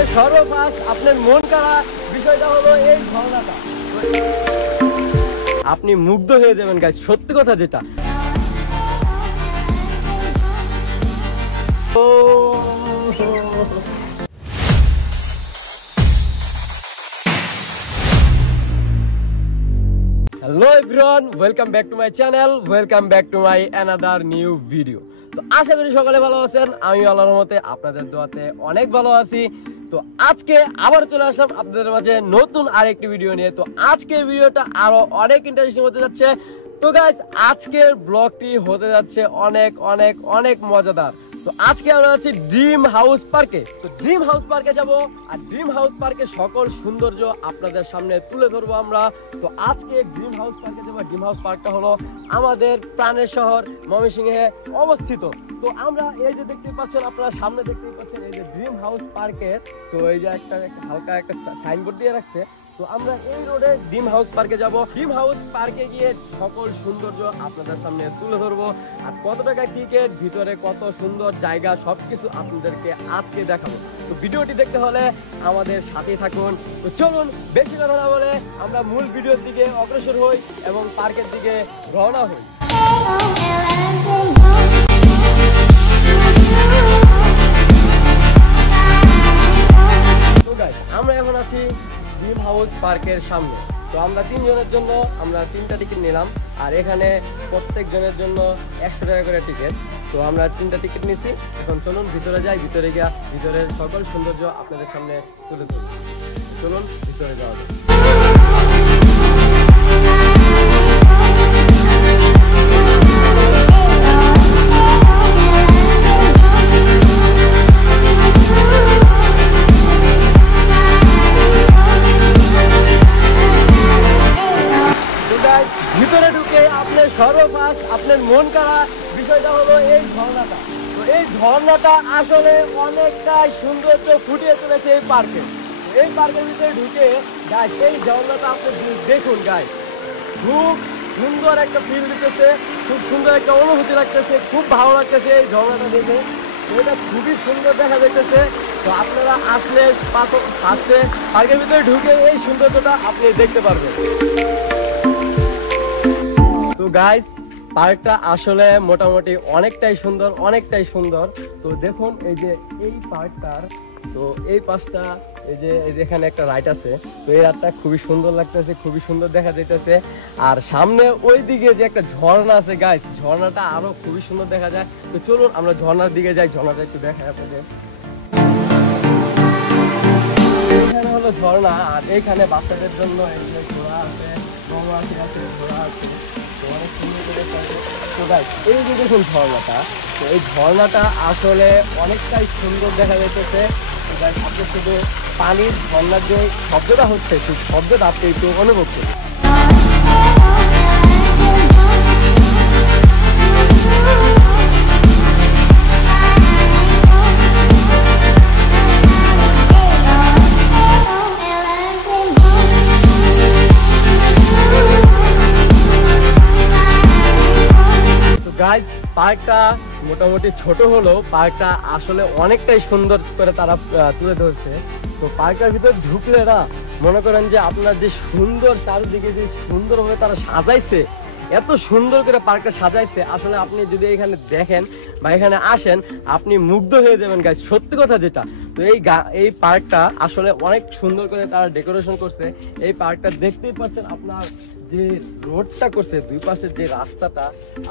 আপনার সর্বপ্রথম আপনার মন করা বিষয়টা হলো এই ঝর্ণাটা। আপনি মুগ্ধ হয়ে যাবেন গাইস, সত্যি কথা যেটা। Hello everyone, welcome back to my channel, welcome back to my another new video. তো আশা করি সকলে ভালো আছেন, আমি আল্লাহর রহমতে আপনাদের দোয়াতে অনেক ভালো আছি। তো আজকে আবার চলে আসলাম আপনাদের মাঝে নতুন আরেকটি ভিডিও নিয়ে। তো আজকের ভিডিওটা আরো অনেক ইন্টারেস্টিং হতে যাচ্ছে। তো গাইস, আজকের ব্লগটি হতে যাচ্ছে অনেক অনেক অনেক মজাদার। তো আজকে আমরা যাচ্ছি ড্রিম হাউস পার্কে। তো ড্রিম হাউস পার্কে যাব, আর ড্রিম হাউস পার্কে সকল সৌন্দর্য আপনাদের সামনে তুলে ধরবো আমরা। তো আজকে ড্রিম হাউস পার্কে যাব। ড্রিম হাউস পার্কটা হলো আমাদের প্রাণের শহর ময়মনসিংহে অবস্থিত। তো আমরা এই যে দেখতে পাচ্ছেন, আপনারা সামনে দেখতে পাচ্ছেন এই যে ড্রিম হাউস পার্কের, তো এই যে একটা হালকা একটা সাইনবোর্ড দিয়ে রাখছে। তো আমরা এই রোডে ড্রিম হাউস পার্কে যাব। ড্রিম হাউস পার্কে গিয়ে সকল সৌন্দর্য আপনাদের সামনে তুলে ধরবো, আর কত টাকা টিকিট, ভিতরে কত সুন্দর জায়গা, সবকিছু আপনাদেরকে আজকে দেখাবো। তো ভিডিওটি দেখতে হলে আমাদের সাথেই থাকুন। তো চলুন বেশি কথা না বলে আমরা মূল ভিডিওর দিকে অগ্রসর হই এবং পার্কের দিকে রওনা হই। তো গাইস, আমরা এখন আছি ড্রিম হাউস পার্কের সামনে। তো আমরা 3 জনের জন্য আমরা 3টা টিকিট নিলাম, আর এখানে প্রত্যেক জনের জন্য 100 টাকা করে টিকিট। তো আমরা 3টা টিকিট নিছি। এখন চলুন ভিতরে যাই, ভিতরে গিয়ে ভিতরের সকল সৌন্দর্য আপনাদের সামনে তুলে ধরব। চলুন ভিতরে যাওয়া যাক। ভিতরে ঢুকে আপনার সর্বপ্রথম আপনার মন করা বিষয়টা হলো এই ঝর্ণাটা। তো এই ঝর্ণাটা আসলে অনেকটাই সৌন্দর্য ফুটিয়ে তুলেছে এই পার্কে। এই পার্কের ভিতরে ঢুকে গাইস এই ঝর্ণাটা আপনি দেখুন গাইস, খুব সুন্দর একটা ফিল দিতেছে, খুব সুন্দর একটা অনুভূতি লাগতেছে, খুব ভালো লাগতেছে এই ঝর্ণাটা দেখে। এটা খুবই সুন্দর দেখা যাইতেছে। তো আপনারা আসলে ফার্স্টে পার্কের ভিতরে ঢুকে এই সৌন্দর্যটা আপনি দেখতে পারবেন। তো গাইস, পার্কটা আসলে মোটামুটি অনেকটাই সুন্দর, অনেকটাই সুন্দর। তো দেখুন এই যে এই পার্কটার, তো এই পাশটা এই যে এখানে একটা রাইড আছে। তো এই রাইডটা খুবই সুন্দর লাগতেছে, খুবই সুন্দর দেখা যাইতেছে। আর সামনে ওই দিকে যে একটা ঝর্ণা আছে গাইস, ঝর্ণাটা আরো খুবই সুন্দর দেখা যায়। তো চলুন আমরা ঝর্ণার দিকে যাই, ঝর্ণাটা একটু দেখাই আপনাদের। এখানে হলো ঝর্ণা, আর এইখানে বাচ্চাদের জন্য এই যে ঘোড়া আছে, মৌমাছি আছে, ঘোড়া আছে। অনেক সুন্দর করে তো গাইস এই যে দেখুন ঝর্ণাটা, তো এই ঝর্ণাটা আসলে অনেকটাই সুন্দর দেখা যাইতেছে। তো গাইস, আপনি শুধু পানির ঝর্ণার যে শব্দটা হচ্ছে, সেই শব্দটা আপনি একটু অনুভব করুন। গাইস, পার্কটা মোটামুটি ছোট হলেও পার্কটা আসলে অনেকটাই সুন্দর করে তারা তুলে ধরছে। তো পার্কের ভিতরে ঢুকলে না মনে করেন যে আপনার যে সুন্দর চারিদিকে যে সুন্দরভাবে তারা সাজাইছে, এত সুন্দর করে পার্কটা সাজাইছে, আসলে আপনি যদি এখানে দেখেন বা এখানে আসেন আপনি মুগ্ধ হয়ে যাবেন গাইস, সত্যি কথা যেটা। তো এই পার্কটা আসলে অনেক সুন্দর করে তারা ডেকোরেশন করছে। এই পার্কটা দেখতেই পাচ্ছেন, আপনার যে রোডটা করছে, দুই পাশে যে রাস্তাটা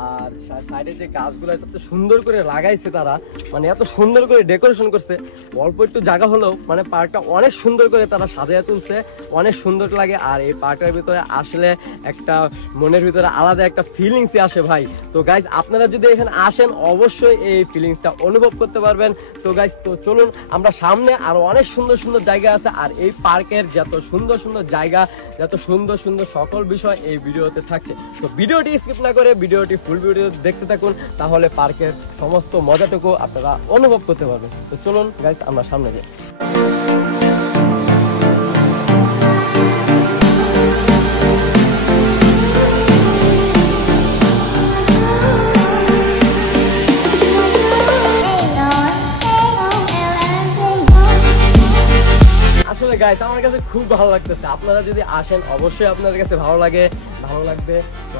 আর সাইডে যে গাছগুলো এত সুন্দর করে লাগাইছে তারা, মানে এত সুন্দর করে ডেকোরেশন করছে। অল্প একটু জায়গা হলেও মানে পার্কটা অনেক সুন্দর করে তারা সাজিয়ে তুলছে, অনেক সুন্দর লাগে। আর এই পার্কটার ভিতরে আসলে একটা মনের ভিতরে আলাদা একটা ফিলিংসই আসে ভাই। তো গাইজ, আপনারা যদি এখানে আসেন অবশ্যই এই ফিলিংসটা অনুভব করতে পারবেন। তো গাইজ, তো চলুন আমরা সামনে আরো অনেক সুন্দর সুন্দর জায়গা আছে, আর এই পার্কের যত সুন্দর সুন্দর জায়গা, যত সুন্দর সুন্দর সকল বিষয় এই ভিডিওতে থাকছে। তো ভিডিওটি স্কিপ না করে ভিডিওটি ফুল ভিডিও দেখতে থাকুন, তাহলে পার্কের সমস্ত মজাটুকু আপনারা অনুভব করতে পারবেন। তো চলুন গাইজ, আমরা সামনে যাই। গাইস আমার কাছে খুব ভালো লাগতেছে। আপনারা যদি আসেন অবশ্যই আপনাদের কাছে ভালো লাগবে। তো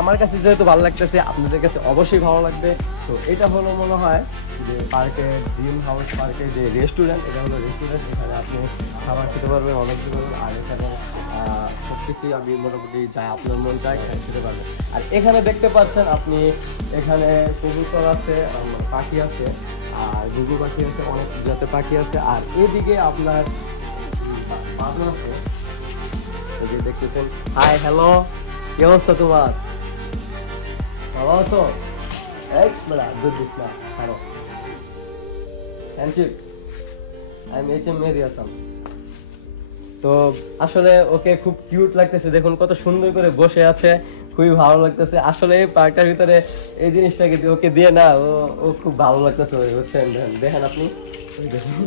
আমার কাছে যেহেতু ভালো লাগতেছে আপনাদের কাছে অবশ্যই ভালো লাগবে। তো এটা হলো মনে হয় যে পার্কে ড্রিম হাউস পার্কে যে রেস্টুরেন্ট, এটা হলো রেস্টুরেন্ট। এখানে আপনি খাবার খেতে পারবেন, অনেক কিছু পারবেন। আর এখানে সব কিছুই আপনি মোটামুটি যা আপনার মন চায় খেতে পারবেন। আর এখানে দেখতে পাচ্ছেন আপনি, এখানে কবুতর আছে, পাখি আছে, আর ঘুঘু পাখি আছে, অনেক জাতের পাখি আছে। আর এদিকে আপনার বাদর আছে, এই যে দেখতেছেন। হাই, হ্যালো, কি অবস্থা তোমার? ভালো আছো? এই বলা দুধ দিস না, খারো হ্যান্ডশেক। আমি এইচএম মেহেদী হাসান। তো আসলে ওকে খুব কিউট লাগতেছে, দেখুন কত সুন্দর করে বসে আছে, খুবই ভালো লাগতেছে। আসলে এই পার্কটার ভিতরে এই জিনিসটাকে ওকে দিয়ে না, ও খুব ভালো লাগতেছে, বুঝছেন? দেখেন আপনি, দেখুন।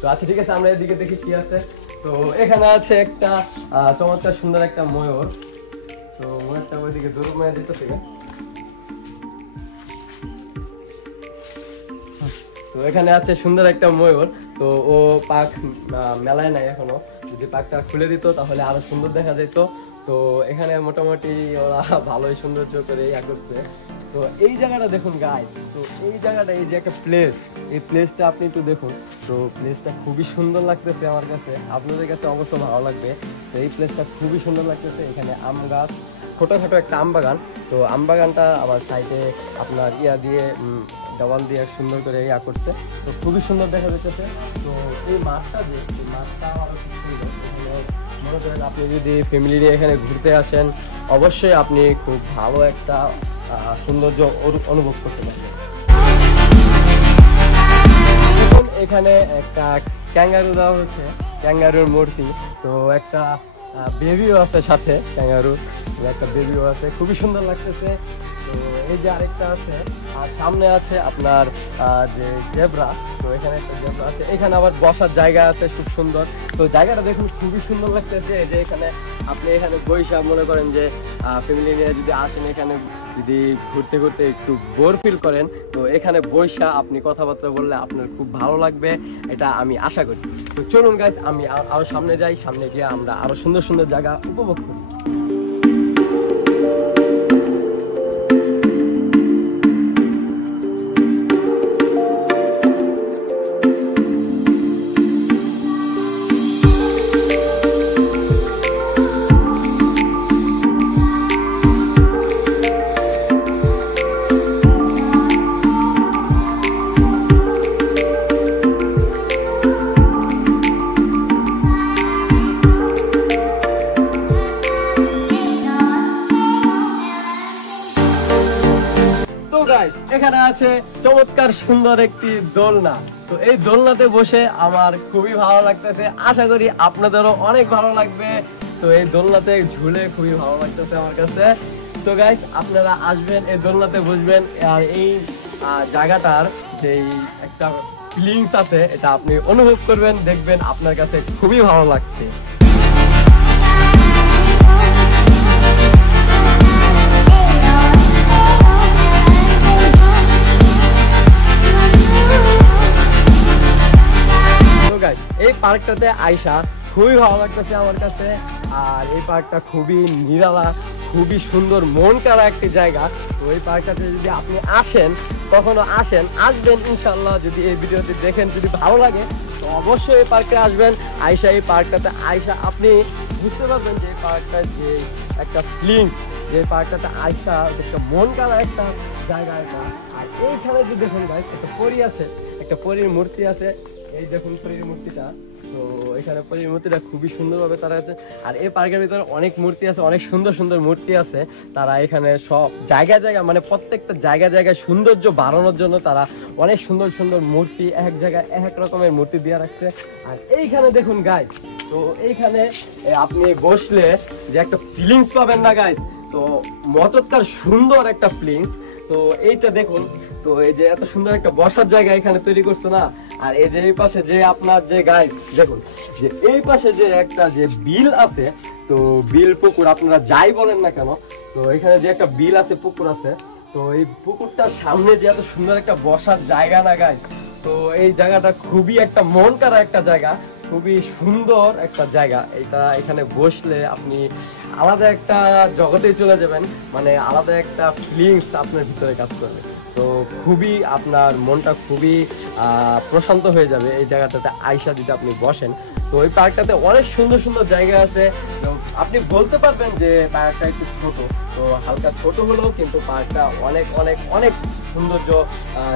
তো আচ্ছা ঠিক আছে, আমরা এদিকে দেখি কি আছে। তো এখানে আছে একটা চমৎকার সুন্দর একটা ময়ূর। তো ময়ূরটা ওইদিকে দৌড় মেরে যেতেছে। তো এখানে আছে সুন্দর একটা ময়ূর। তো ও পাখ মেলায় নাই এখনো, যদি পাখটা খুলে দিত তাহলে আরো সুন্দর দেখা যেত। তো এখানে মোটামুটি ওরা ভালোই সৌন্দর্য করে ইয়া করছে। তো এই জায়গাটা দেখুন গাইস, তো এই জায়গাটা, এই যে একটা প্লেস, এই প্লেসটা আপনি একটু দেখুন। তো প্লেসটা খুবই সুন্দর লাগতেছে আমার কাছে, আপনাদের কাছে অবশ্য ভালো লাগবে। তো এই প্লেসটা খুবই সুন্দর লাগতেছে। এখানে আম গাছ, ছোটোখাটো একটা আম বাগান। তো আম বাগানটা আবার সাইডে আপনার ইয়া দিয়ে দেওয়াল দিয়ে সুন্দর করে ইয়া করছে। তো খুবই সুন্দর দেখা যাচ্ছে। তো এই মাঠটা, যে এই মাঠটা আরও খুব সুন্দর। এখানে মনে করেন আপনি যদি ফ্যামিলি নিয়ে এখানে ঘুরতে আসেন অবশ্যই আপনি খুব ভালো একটা সৌন্দর্য অনুভব করতে পারবেন। দেখুন এখানে একটা ক্যাঙ্গারু দেওয়া হচ্ছে, ক্যাঙ্গারুর মূর্তি। তো একটা বেবিও আছে সাথে, ক্যাঙ্গারুর একটা বেবিও আছে, খুবই সুন্দর লাগতেছে। তো এই যে আরেকটা আছে, আর সামনে আছে আপনার যে জেব্রা। তো এখানে একটা জেব্রা আছে, এখানে আবার বসার জায়গা আছে খুব সুন্দর। তো জায়গাটা দেখুন খুবই সুন্দর লাগতেছে। এই যে এখানে আপনি এখানে বৈশা মনে করেন যে ফ্যামিলি নিয়ে যদি আসেন, এখানে যদি ঘুরতে ঘুরতে একটু বোর ফিল করেন, তো এখানে বৈশা আপনি কথাবার্তা বললে আপনার খুব ভালো লাগবে, এটা আমি আশা করি। তো চলুন গাইস, আমি আরো সামনে যাই, সামনে গিয়ে আমরা আরো সুন্দর সুন্দর জায়গা উপভোগ করি। এখানে আছে চমৎকার সুন্দর একটি দোলনা। তো এই দোলনাতে বসে আমার খুবই ভালো লাগতেছে, আশা করি আপনাদেরও অনেক ভালো লাগবে। তো এই দোলনাতে ঝুলে খুবই ভালো লাগতেছে আমার কাছে। তো গাইস আপনারা আসবেন, এই দোলনাতে বসবেন, আর এই জায়গাটার যেই একটা ফিলিংস আছে এটা আপনি অনুভব করবেন, দেখবেন আপনার কাছে খুবই ভালো লাগছে। এই পার্কটাতে আইসা খুবই ভালো লাগতেছে আমার কাছে। আর এই পার্কটা খুবই নিরালা, খুবই সুন্দর, মন কাড়া একটি জায়গা। তো এই পার্কটাতে যদি আপনি আসেন, কখনো আসবেন ইনশাল্লাহ। যদি এই ভিডিওটি দেখেন, যদি ভালো লাগে তো অবশ্যই এই পার্কে আসবেন। আইসা এই পার্কটাতে আইসা আপনি বুঝতে পারবেন যে এই পার্কটার যে একটা ফিলিংস, যে পার্কটাতে আইসা একটা মন কাড়া একটা জায়গা এটা। আর এইখানে যে দেখুন গাইস, একটা পরী আছে, একটা পরীর মূর্তি আছে। এই দেখুন পরীর মূর্তিটা। তো এখানে পরীর মূর্তিটা খুবই সুন্দরভাবে তারা আছে। আর এই পার্কের ভিতরে অনেক মূর্তি আছে, অনেক সুন্দর সুন্দর মূর্তি আছে। তারা এখানে সব জায়গায় মানে প্রত্যেকটা জায়গায় সৌন্দর্য বাড়ানোর জন্য তারা অনেক সুন্দর সুন্দর মূর্তি এক জায়গায় এক রকমের মূর্তি দিয়ে রাখছে। আর এইখানে দেখুন গাইস, তো এইখানে আপনি বসলে যে একটা ফিলিংস পাবেন না গাইস, তো চমৎকার সুন্দর একটা ফিলিংস। তো এইটা দেখুন, তো এই যে এত সুন্দর একটা বসার জায়গা এখানে তৈরি করছে না। আর এই যে এই পাশে যে আপনার যে গাইস দেখুন, যে এই পাশে যে একটা যে বিল আছে, তো বিল পুকুর আপনারা যাই বলেন না কেন, তো এখানে যে একটা বিল আছে, পুকুর আছে। তো এই পুকুরটার সামনে যে এত সুন্দর একটা বসার জায়গা না গাইস, তো তো এই জায়গাটা খুবই একটা মন কাড়া একটা জায়গা, খুবই সুন্দর একটা জায়গা। এটা এখানে বসলে আপনি আলাদা একটা জগতে চলে যাবেন, মানে আলাদা একটা ফিলিংস আপনার ভিতরে কাজ করবে। তো খুবই আপনার মনটা খুবই প্রশান্ত হয়ে যাবে এই জায়গাটাতে আইসা যদি আপনি বসেন। তো ওই পার্কটাতে অনেক সুন্দর সুন্দর জায়গা আছে। তো আপনি বলতে পারবেন যে পার্কটা একটু ছোট, তো হালকা ছোট হলেও কিন্তু পার্কটা অনেক অনেক অনেক সৌন্দর্য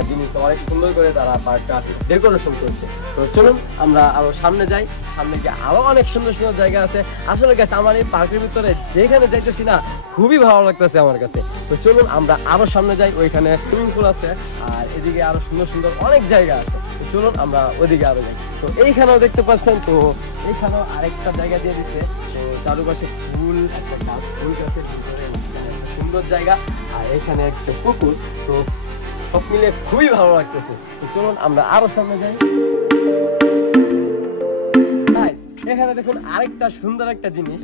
জিনিস, অনেক সুন্দর করে তারা পার্কটা ডেকোরেশন করছে। তো চলুন আমরা আরো সামনে যাই, সামনে গিয়ে আরো অনেক সুন্দর সুন্দর জায়গা আছে। আসলে গেছে আমার এই পার্কের ভিতরে যেখানে যাইতেছি না খুবই ভালো লাগতেছে আমার কাছে। তো চলুন আমরা আরো সামনে যাই, ওইখানে সুইমিং পুল আছে আর এদিকে আরো সুন্দর সুন্দর অনেক জায়গা আছে। তো চলুন আমরা ওইদিকে আরো যাই। তো এইখানেও দেখতে পাচ্ছেন, তো এইখানেও আরেকটা জায়গা দিয়ে দিচ্ছে। তো চারপাশে ফুল, একটা গাছ, ফুল গাছের ভিতরে সুন্দর জায়গা আর এখানে একটা পুকুর। তো সব মিলে খুবই ভালো লাগতেছে। তো চলুন আমরা আরো সামনে যাই। এখানে দেখুন আরেকটা সুন্দর একটা জিনিস,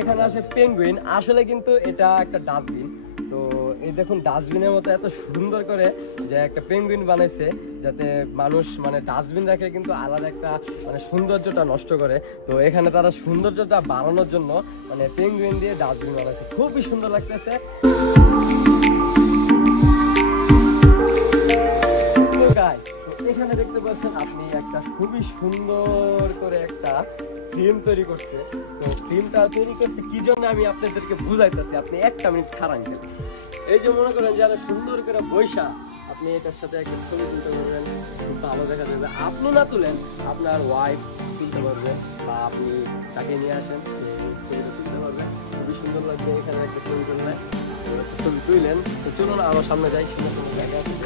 এখানে আছে পেঙ্গুইন। আসলে কিন্তু এটা একটা ডাস্টবিন। তো এই দেখুন ডাস্টবিনের মতো এত সুন্দর করে যে একটা পেঙ্গুইন বানাইছে, যাতে মানুষ মানে ডাস্টবিন রাখলে কিন্তু আলাদা একটা মানে সৌন্দর্যটা নষ্ট করে। তো এখানে তারা সৌন্দর্যটা বাড়ানোর জন্য মানে পেঙ্গুইন দিয়ে ডাস্টবিন বানাইছে, খুবই সুন্দর লাগতেছে। এখানে দেখতে পাচ্ছেন আপনি একটা খুবই সুন্দর করে একটা ফিল্ম তৈরি করছে। তো ফিল্মটা তৈরি করছে কি জন্য আমি আপনাদেরকে বুঝাইতেছি, আপনি একটা মিনিট খারান গেল। এই যে মনে করেন যারা সুন্দর করে বৈশা আপনি এটার সাথে একটা ছবি তুলতে পারবেন, খুব ভালো দেখা যাবে। আপনি না তুলেন, আপনার ওয়াইফ তুলতে পারবেন বা আপনি তাকে নিয়ে আসেন, ছবিটা তুলতে পারবেন, খুবই সুন্দর লাগবে। এখানে একটা ছবি তুললেন, ছবি তুললেন। তো চলুন আমার সামনে যাই, সুন্দর সুন্দর জায়গা আছে।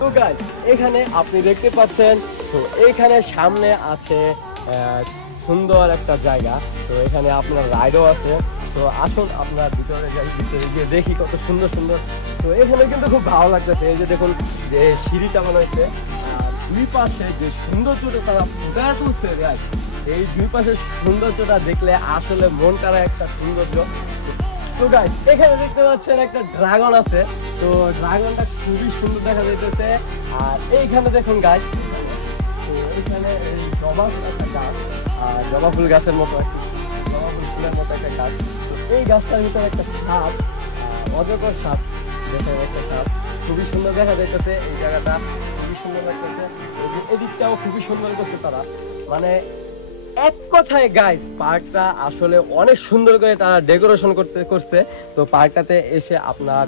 তো গাইস এখানে আপনি দেখতে পাচ্ছেন, তো এইখানে সামনে আছে সুন্দর একটা জায়গা। তো এখানে আপনার রাইডও আছে। তো আসুন আপনার ভিতরে যাই, ভিতরে গিয়ে দেখি কত সুন্দর সুন্দর। তো এখানে কিন্তু খুব ভালো লাগতেছে। এই যে দেখুন যে সিঁড়িটা বানাইছে আর দুই পাশে যে সৌন্দর্যটা তারা ফুটায় তুলছে, এই দুই পাশের সৌন্দর্যটা দেখলে আসলে মন কাড়া একটা সৌন্দর্য। তো গাইস এখানে দেখতে পাচ্ছেন একটা ড্রাগন আছে। তো ড্রাগনটা খুবই সুন্দর দেখা যাইতেছে। আর এইখানে দেখুন গাইস, তো এইখানে এই জবা ফুল একটা গাছ, আর জবা ফুল গাছের মতো একটা জবা ফুল ফুলের মতো একটা গাছ। তো এই গাছটার ভিতরে একটা সাপ, অজগর সাপ, দেখেন একটা সাপ, খুবই সুন্দর দেখা যাইতেছে। এই জায়গাটা খুবই সুন্দর লাগতেছে। এদিকটাও খুবই সুন্দর করছে তারা, মানে এক কথায় গাইস পার্কটা আসলে অনেক সুন্দর করে তারা ডেকোরেশন করছে। তো পার্কটাতে এসে আপনার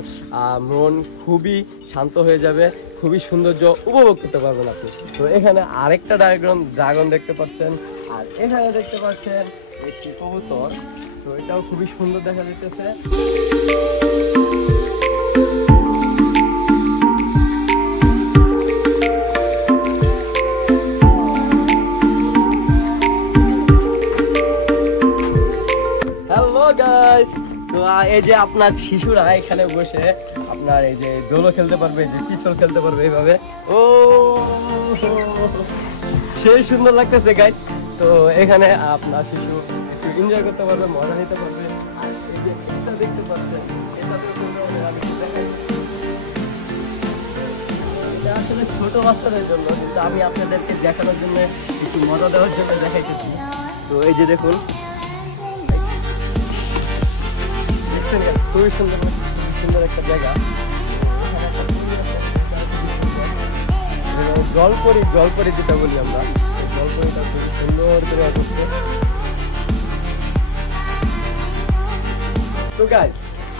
মন খুবই শান্ত হয়ে যাবে, খুবই সৌন্দর্য উপভোগ করতে পারবেন আপনি। তো এখানে আরেকটা ড্রাগন দেখতে পাচ্ছেন, আর এখানে দেখতে পাচ্ছেন একটি কবুতর। তো এটাও খুবই সুন্দর দেখা যাইতেছে। তো এই যে আপনার শিশুরা এখানে বসে আপনার এই যে দোলও খেলতে পারবে, যে পিছল খেলতে পারবে এইভাবে। ও সেই সুন্দর লাগতেছে গাইস। তো এখানে আপনার শিশু একটু এনজয় করতে পারবে, মজা নিতে পারবে। আর এই যে এটা দেখতে পাচ্ছেন, এটা আসলে ছোট বাচ্চাদের জন্য, কিন্তু আমি আপনাদেরকে দেখানোর জন্য একটু মজা দেওয়ার জন্য দেখাইতেছি। তো এই যে দেখুন খুবই সুন্দর সুন্দর একটা জায়গা। জলপরি যেটা বলি আমরা, জলপরিটা খুবই সুন্দর করে আসছে। তো গাইস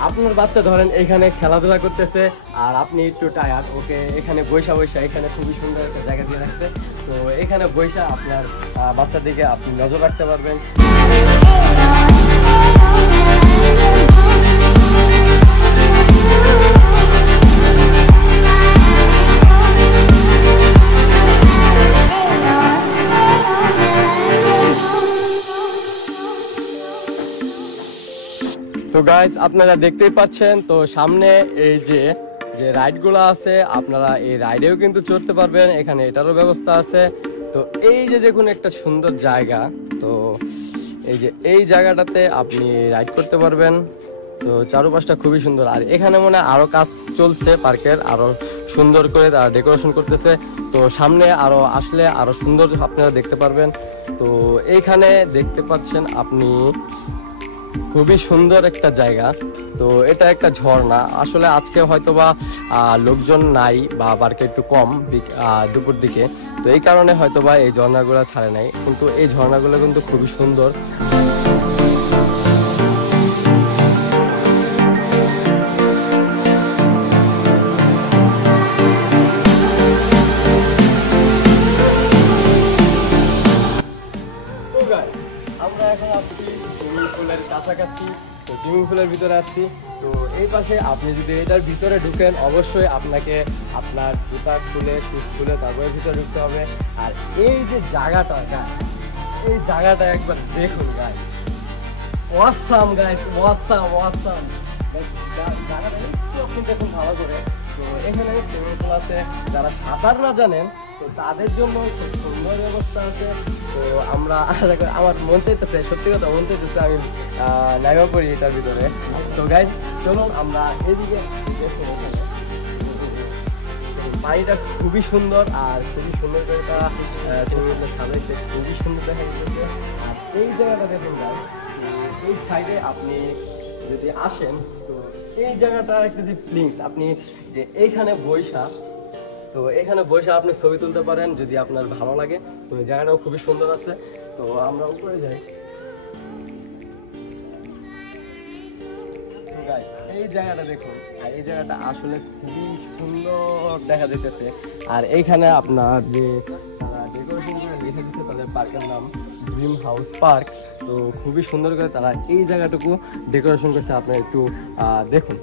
আপনার বাচ্চা ধরেন এখানে খেলাধুলা করতেছে আর আপনি একটু টায়ার্ড, ওকে এখানে বৈশা এখানে খুবই সুন্দর একটা জায়গা দিয়ে রাখছে। তো এখানে বৈশা আপনার বাচ্চার দিকে আপনি নজর রাখতে পারবেন। তো গাইস আপনারা দেখতেই পাচ্ছেন, তো সামনে এই যে রাইড গুলো আছে, আপনারা এই রাইডেও কিন্তু চড়তে পারবেন, এখানে এটারও ব্যবস্থা আছে। তো এই যে দেখুন একটা সুন্দর জায়গা, তো এই জায়গাটাতে আপনি রাইড করতে পারবেন। তো চারপাশটা খুবই সুন্দর। আর এখানে মনে আরো কাজ চলছে পার্কের, আরো সুন্দর করে তারা ডেকোরেশন করতেছে। তো সামনে আরো আসলে আরো সুন্দর আপনারা দেখতে পারবেন। তো এইখানে দেখতে পাচ্ছেন আপনি খুবই সুন্দর একটা জায়গা। তো এটা একটা ঝর্ণা, আসলে আজকে হয়তোবা লোকজন নাই বা আবার একটু কম দুপুর দিকে, তো এই কারণে হয়তোবা এই ঝর্ণাগুলো ছাড়ে নাই, কিন্তু এই ঝর্ণাগুলো কিন্তু খুবই সুন্দর। আমরা এখন আসছি সুইমিং পুলের কাছাকাছি। তো সুইমিং পুলের ভিতরে আসছি। তো এই পাশে আপনি যদি এটার ভিতরে ঢুকেন, অবশ্যই আপনাকে আপনার জুতা খুলে শুজ খুলে তারপরে ভিতরে ঢুকতে হবে। আর এই যে জায়গাটা এই জায়গাটা একবার দেখুন গাইস, অসাম গাইস, অসাম। জায়গাটা একটু আপনি দেখুন ভালো করে। তো এখানে সুইমিং পুল আছে, যারা সাঁতার না জানেন তো তাদের জন্য খুব সুন্দর ব্যবস্থা আছে। তো আমরা আমার মন চাইতেছে, সত্যি কথা মন চাইতেছে আমি নাইমা পড়ি এটার ভিতরে। তো গাইজ চলুন আমরা এদিকে। পানিটা খুবই সুন্দর আর খুবই সুন্দর করে তারা সাজাইছে, খুবই সুন্দর দেখা যাচ্ছে। আর এই জায়গাটা দেখুন গাইজ, এই সাইডে আপনি যদি আসেন তো এই জায়গাটার একটা যে ফিলিংস, আপনি যে এইখানে বৈশা, তো এখানে বসে আপনি ছবি তুলতে পারেন যদি আপনার ভালো লাগে। তো এই জায়গাটাও খুবই সুন্দর আছে। তো আমরা উপরে যাই। এই জায়গাটা দেখুন, আর এই জায়গাটা আসলে খুবই সুন্দর দেখা যেতেছে। আর এইখানে আপনার যে তারা ডেকোরেশন করে লিখে দিচ্ছে তাদের পার্কের নাম ড্রিম হাউস পার্ক। তো খুবই সুন্দর করে তারা এই জায়গাটুকু ডেকোরেশন করছে, আপনার একটু দেখুন।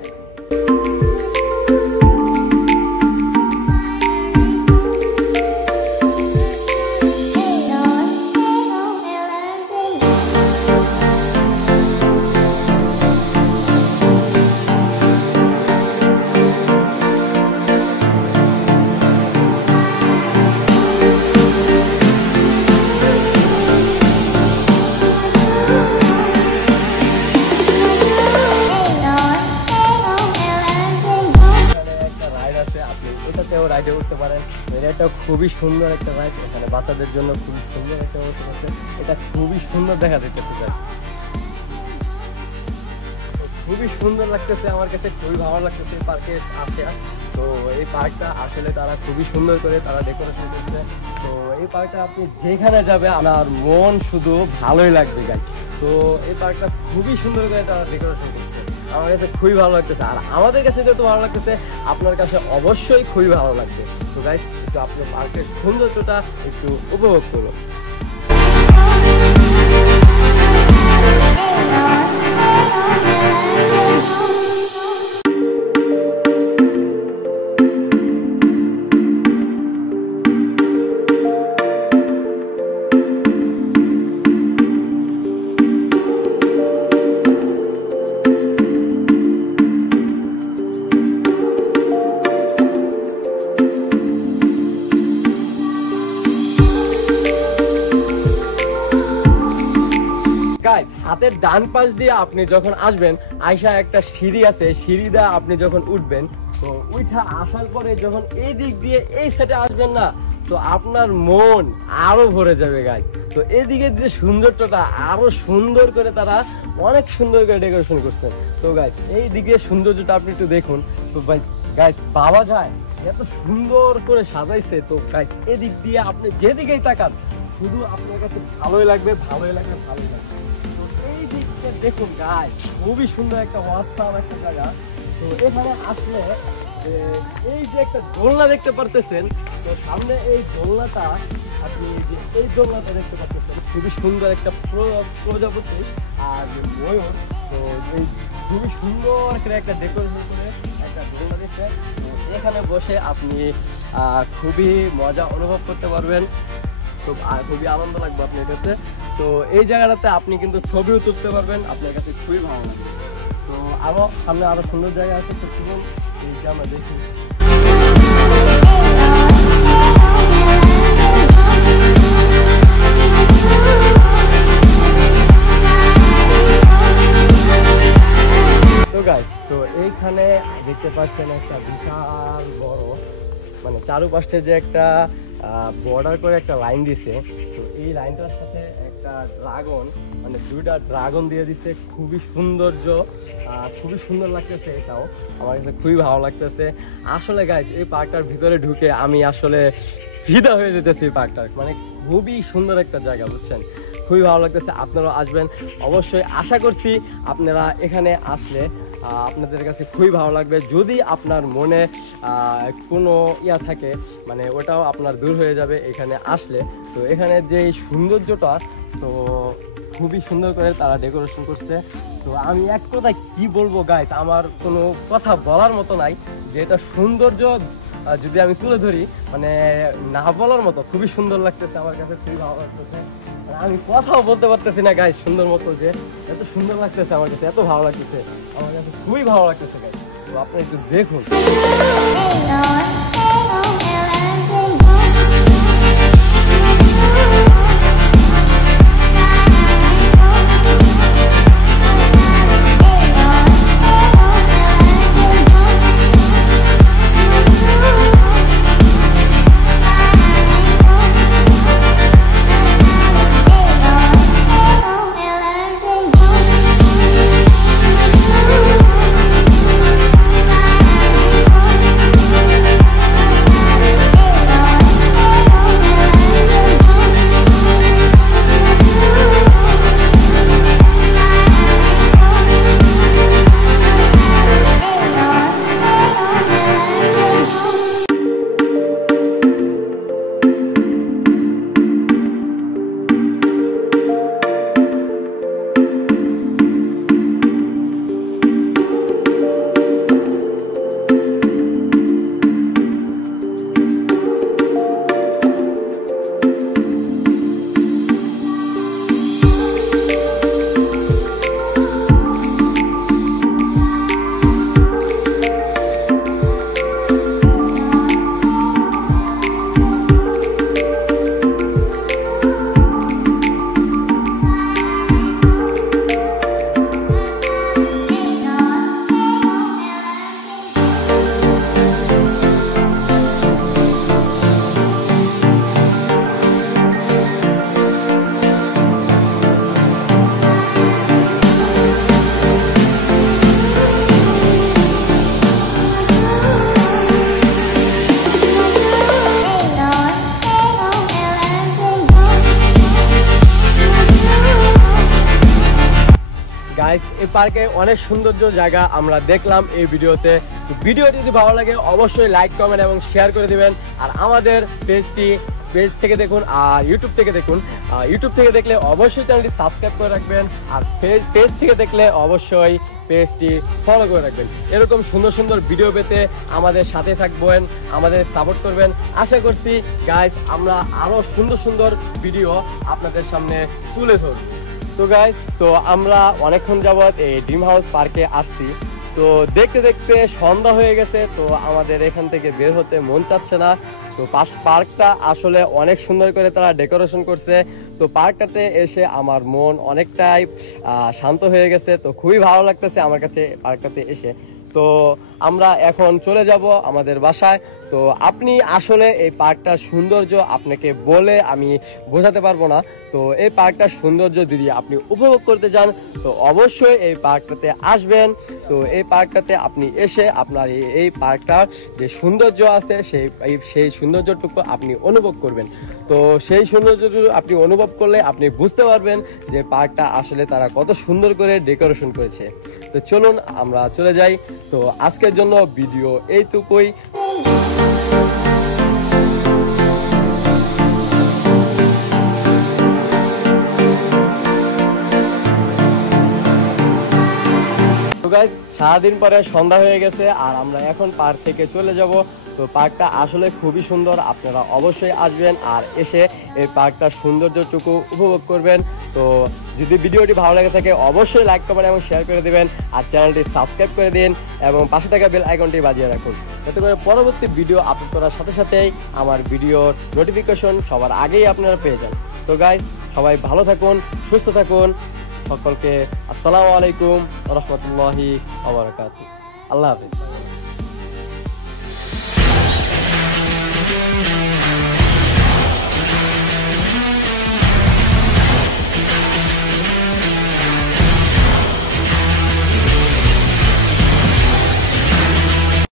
রাইডে উঠতে পারেন। এটা খুবই সুন্দর একটা রাইড, এখানে বাচ্চাদের জন্য খুবই সুন্দর একটা ব্যবস্থা আছে। এটা খুবই সুন্দর দেখা যাইতেছে, খুবই সুন্দর লাগতেছে আমার কাছে, খুবই ভালো লাগতেছে এই পার্কে আসে। তো এই পার্কটা আসলে তারা খুবই সুন্দর করে তারা ডেকোরেশন করছে। তো এই পার্কটা আপনি যেখানে যাবে আমার মন শুধু ভালোই লাগবে গাইজ। তো এই পার্কটা খুবই সুন্দর করে তারা ডেকোরেশন করছে, আমার কাছে খুবই ভালো লাগতেছে। আর আমাদের কাছে যেহেতু ভালো লাগতেছে, আপনার কাছে অবশ্যই খুবই ভালো লাগবে। তো গাইজ একটু আপনি পার্কের সৌন্দর্যটা একটু উপভোগ করুন। হাতের ডান পাশ দিয়ে আপনি যখন আসবেন, আয়সা একটা সিঁড়ি আছে, সিঁড়ি দিয়ে আপনি যখন উঠবেন, তো উঠা আসার পরে যখন এই দিক দিয়ে এই সাইডে আসবেন না, তো আপনার মন আরো ভরে যাবে গাইজ। তো এদিকে যে সৌন্দর্যটা আরো সুন্দর করে তারা অনেক সুন্দর করে ডেকোরেশন করছেন। তো গাইজ এই দিকে সৌন্দর্যটা আপনি একটু দেখুন। তো ভাই গাইজ ভাবা যায় এত সুন্দর করে সাজাইছে। তো গাইজ এদিক দিয়ে আপনি যেদিকেই তাকান শুধু আপনার কাছে ভালোই লাগবে, ভালোই লাগবে, ভালোই লাগবে। এই দিকটা দেখুন গাইজ, খুবই সুন্দর একটা অসাম একটা জায়গা। তো এখানে আসলে এই যে একটা দোলনা দেখতে পারতেছেন, তো সামনে এই দোলনাটা আপনি যে এই দোলনাটা দেখতে পাচ্ছেন, খুবই সুন্দর একটা প্রজাপতি আর ময়ূর। তো এই খুবই সুন্দর করে একটা ডেকোরেশন করে একটা দোলনা দেখতে, এখানে বসে আপনি খুবই মজা অনুভব করতে পারবেন, খুবই আনন্দ লাগবে আপনার কাছে। তো এই জায়গাটাতে আপনি কিন্তু ছবিও তুলতে পারবেন, আপনার কাছে খুবই ভালো লাগবে। তো আরো সামনে আরো সুন্দর জায়গা আছে, তো শুনুন এইটা আমরা দেখি। তো গাইস, তো এইখানে দেখতে পাচ্ছেন একটা বিশাল বড় মানে চারুপাশে যে একটা বর্ডার করে একটা লাইন দিছে, তো এই লাইনটার সাথে একটা ড্রাগন, মানে দুইটা ড্রাগন দিয়ে দিচ্ছে, খুবই সৌন্দর্য, খুবই সুন্দর লাগতেছে। এটাও আমার কাছে খুবই ভালো লাগতেছে। আসলে গাইস এই পার্কটার ভিতরে ঢুকে আমি আসলে ফিদা হয়ে যেতেছি। এই পার্কটার মানে খুবই সুন্দর একটা জায়গা, বুঝছেন, খুবই ভালো লাগতেছে। আপনারাও আসবেন অবশ্যই, আশা করছি আপনারা এখানে আসলে আপনাদের কাছে খুবই ভালো লাগবে। যদি আপনার মনে কোনো ইয়া থাকে, মানে ওটাও আপনার দূর হয়ে যাবে এখানে আসলে। তো এখানে যে সৌন্দর্যটা, তো খুবই সুন্দর করে তারা ডেকোরেশন করছে। তো আমি এক কথায় কি বলবো গাইস, আমার কোনো কথা বলার মতো নাই, যে এটা সৌন্দর্য যদি আমি তুলে ধরি মানে না বলার মতো, খুবই সুন্দর লাগতেছে আমার কাছে, খুবই ভালো লাগতেছে। আমি কথাও বলতে পারতেছি না গাইস সুন্দর মতো, যে এত সুন্দর লাগতেছে আমার কাছে, এত ভালো লাগতেছে আমার কাছে, খুবই ভালো লাগতেছে গাইস। তো আপনি একটু দেখুন। গাইস এই পার্কে অনেক সৌন্দর্য জায়গা আমরা দেখলাম এই ভিডিওতে। তো ভিডিওটি যদি ভালো লাগে অবশ্যই লাইক, কমেন্ট এবং শেয়ার করে দিবেন। আর আমাদের পেজ থেকে দেখুন আর ইউটিউব থেকে দেখুন। ইউটিউব থেকে দেখলে অবশ্যই চ্যানেলটি সাবস্ক্রাইব করে রাখবেন, আর পেজ থেকে দেখলে অবশ্যই পেজটি ফলো করে রাখবেন। এরকম সুন্দর সুন্দর ভিডিও পেতে আমাদের সাথে থাকবেন, আমাদের সাপোর্ট করবেন। আশা করছি গাইস আমরা আরো সুন্দর সুন্দর ভিডিও আপনাদের সামনে তুলে ধরব। তো গাইস, তো আমরা অনেকক্ষণ যাবৎ এই ড্রিম হাউস পার্কে আসছি। তো দেখতে দেখতে সন্ধ্যা হয়ে গেছে, তো আমাদের এখান থেকে বের হতে মন চাচ্ছে না। তো পার্কটা আসলে অনেক সুন্দর করে তারা ডেকোরেশন করছে। তো পার্কটাতে এসে আমার মন অনেকটাই শান্ত হয়ে গেছে। তো খুবই ভালো লাগতেছে আমার কাছে পার্কটাতে এসে। তো আমরা এখন চলে যাব আমাদের বাসায়। তো আপনি আসলে এই পার্কটার সৌন্দর্য আপনাকে বলে আমি বোঝাতে পারবো না। তো এই পার্কটার সৌন্দর্য যদি আপনি উপভোগ করতে চান তো অবশ্যই এই পার্কটাতে আসবেন। তো এই পার্কটাতে আপনি এসে আপনার এই পার্কটার যে সৌন্দর্য আছে সেই সৌন্দর্যটুকু আপনি অনুভব করবেন। তো সেই সৌন্দর্যটুকু আপনি অনুভব করলে আপনি বুঝতে পারবেন যে পার্কটা আসলে তারা কত সুন্দর করে ডেকোরেশন করেছে। তো চলুন আমরা চলে যাই। তো আজকের জন্য ভিডিও এইটুকুই। সারাদিন পরে সন্ধ্যা হয়ে গেছে আর আমরা এখন পার্ক থেকে চলে যাব। তো পার্কটা আসলে খুবই সুন্দর, আপনারা অবশ্যই আসবেন আর এসে এই পার্কটার সৌন্দর্যটুকু উপভোগ করবেন। তো যদি ভিডিওটি ভালো লাগে থাকে অবশ্যই লাইক, কমেন্ট এবং শেয়ার করে দিবেন, আর চ্যানেলটি সাবস্ক্রাইব করে দিন এবং পাশে থাকা বেল আইকনটি বাজিয়ে রাখুন, যাতে করে পরবর্তী ভিডিও আপলোড করার সাথে সাথেই আমার ভিডিওর নোটিফিকেশন সবার আগেই আপনারা পেয়ে যান। তো গাইস, সবাই ভালো থাকুন, সুস্থ থাকুন। সকলকে আসসালামু আলাইকুম ওয়া রাহমাতুল্লাহি ওয়া বারাকাতুহু। আল্লাহ হাফেজ।